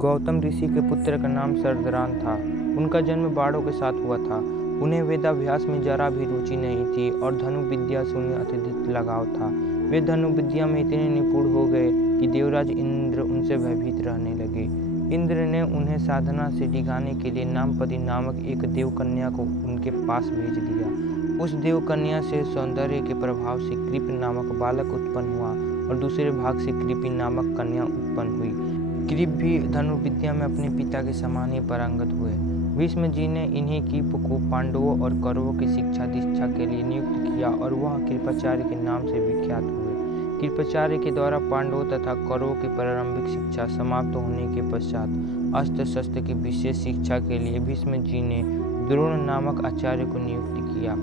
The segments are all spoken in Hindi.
गौतम ऋषि के पुत्र का नाम शरधरान था। उनका जन्म बाणों के साथ हुआ था। उन्हें वेदाभ्यास में जरा भी रुचि नहीं थी और धनु विद्या से उन्हें अत्यधिक लगाव था। वे धनु विद्या में इतने निपुण हो गए कि देवराज इंद्र उनसे भयभीत रहने लगे। इंद्र ने उन्हें साधना से डिगाने के लिए नामपदी नामक एक देवकन्या को उनके पास भेज दिया। उस देवकन्या से सौंदर्य के प्रभाव से कृप नामक बालक उत्पन्न हुआ और दूसरे भाग से कृपि नामक कन्या उत्पन्न हुई। कृप भी धनुर्विद्या में अपने पिता के समान ही पारंगत हुए। भीष्म जी ने इन्हीं कृप को पांडवों और कौरवों की शिक्षा दीक्षा के लिए नियुक्त किया और वह कृपाचार्य के नाम से विख्यात हुए। कृपाचार्य के द्वारा पांडवों तथा कौरवों की प्रारंभिक शिक्षा समाप्त होने के पश्चात अस्त्र शस्त्र की विशेष शिक्षा के लिए भीष्म जी ने द्रोण नामक आचार्य को नियुक्त किया।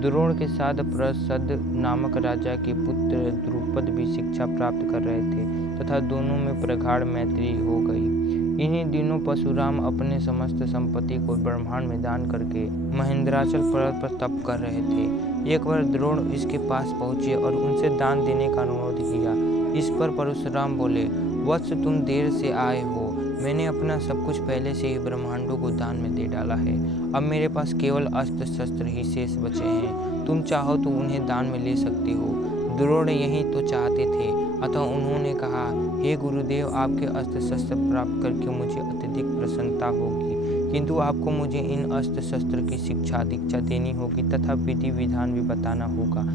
द्रोण के साथ प्रसद नामक राजा के पुत्र द्रुपद भी शिक्षा प्राप्त कर रहे थे तथा दोनों में प्रगाढ़ मैत्री हो गई। इन्हीं दिनों परशुराम अपने समस्त संपत्ति को ब्रह्मांड में दान करके महेंद्राचल पर्वत पर तप कर रहे थे। एक बार द्रोण इसके पास पहुंचे और उनसे दान देने का अनुरोध किया। इस पर परशुराम बोले, वत्स तुम देर से आए हो, मैंने अपना सब कुछ पहले से ही ब्रह्मांडों को दान में दे डाला है। अब मेरे पास केवल अस्त्र शस्त्र ही शेष बचे हैं। तुम चाहो तो उन्हें दान में ले सकते हो। द्रोण यही तो चाहते थे, अतः उन्होंने कहा, हे गुरुदेव, आपके अस्त्र शस्त्र प्राप्त करके मुझे अत्यधिक प्रसन्नता होगी, किंतु आपको मुझे इन अस्त्र शस्त्र की शिक्षा दीक्षा देनी होगी तथा विधि विधान भी बताना होगा।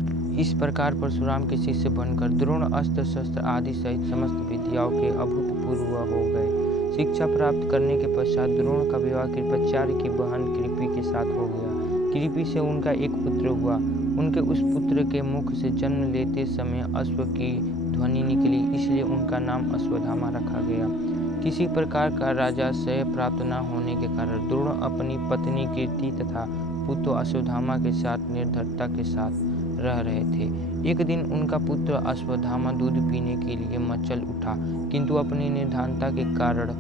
इस प्रकार परशुराम के शिष्य बनकर द्रोण अस्त्र शस्त्र आदि सहित समस्त विद्याओं के अभूतपूर्व हो गए। शिक्षा प्राप्त करने के पश्चात द्रोण का विवाह कृपाचार्य की बहन कृपि के साथ हो गया। कृपि से उनका एक पुत्र हुआ। उनके उस पुत्र के मुख से जन्म लेते समय अश्व की ध्वनि निकली, इसलिए उनका नाम अश्वत्थामा रखा गया। किसी प्रकार का राजाश्रय प्राप्त न होने के कारण द्रोण अपनी पत्नी कीर्ति तथा पुत्र अश्वत्थामा के साथ निर्धरता के साथ रह रहे थे। एक दिन उनका पुत्र अश्वत्थामा दूध पीने के लिए मचल उठा, किंतु अपनी निर्धनता के कारण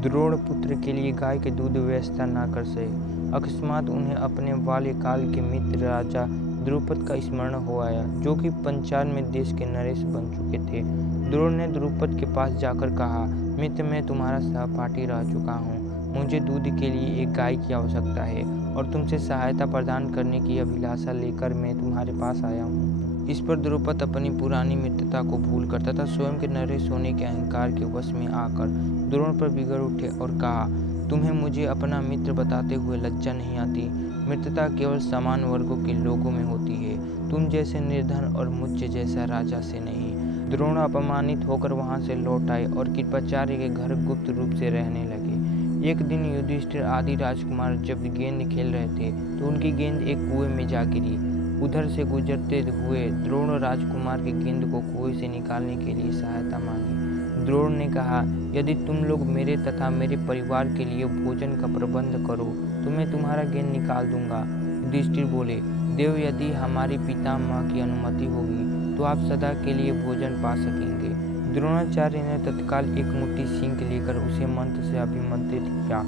द्रोण पुत्र के लिए गाय के दूध व्यवस्था न कर सके। अकस्मात उन्हें अपने बाल्यकाल के मित्र राजा द्रुपद का स्मरण हो आया, जो कि पंचाल में देश के नरेश बन चुके थे। द्रोण ने द्रुपद के पास जाकर कहा, मित्र, मैं तुम्हारा सहपाठी रह चुका हूँ। मुझे दूध के लिए एक गाय की आवश्यकता है और तुमसे सहायता प्रदान करने की अभिलाषा लेकर मैं तुम्हारे पास आया हूँ। इस पर द्रुपद अपनी पुरानी मित्रता को भूलकर तथा स्वयं के नरेश होने के अहंकार के वश में आकर द्रोण पर बिगड़ उठे और कहा, तुम्हें मुझे अपना मित्र बताते हुए लज्जा नहीं आती? मित्रता केवल समान वर्गों के लोगों में होती है, तुम जैसे निर्धन और मुझ जैसा राजा से नहीं। द्रोण अपमानित होकर वहां से लौट आए और कृपाचार्य के घर गुप्त रूप से रहने लगे। एक दिन युधिष्ठिर आदि राजकुमार जब गेंद खेल रहे थे तो उनकी गेंद एक कुएं में जा गिरी। उधर से गुजरते हुए द्रोण राजकुमार की गेंद को कुएं से निकालने के लिए सहायता मांगी। द्रोण ने कहा, यदि तुम लोग मेरे तथा मेरे परिवार के लिए भोजन का प्रबंध करो तो मैं तुम्हारा गेंद निकाल दूंगा। युधिष्ठिर बोले, देव, यदि हमारे पितामह की अनुमति होगी तो आप सदा के लिए भोजन पा सकेंगे। द्रोणाचार्य ने तत्काल एक मुट्ठी सिंक लेकर उसे मंत्र से अभिमंत्रित किया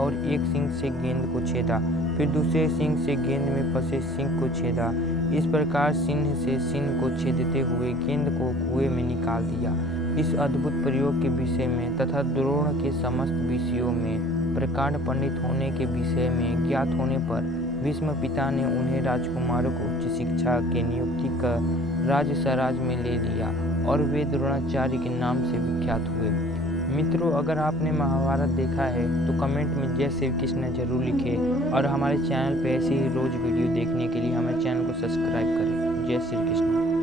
और एक सिंक से गेंद को छेदा, फिर दूसरे सिंक से गेंद में फंसे सिंक को छेदा। इस प्रकार सिंह से सिंह को छेदते हुए गेंद को कुएं में निकाल दिया। इस अद्भुत प्रयोग के विषय में तथा द्रोण के समस्त विषयों में प्रकांड पंडित होने के विषय में ज्ञात होने पर भीष्म पिता ने उन्हें राजकुमारों को उच्च शिक्षा के नियुक्ति कर राजसराज में ले लिया और वे द्रोणाचार्य के नाम से विख्यात हुए। मित्रों, अगर आपने महाभारत देखा है तो कमेंट में जय श्री कृष्ण जरूर लिखें और हमारे चैनल पर ऐसे ही रोज वीडियो देखने के लिए हमारे चैनल को सब्सक्राइब करें। जय श्री कृष्ण।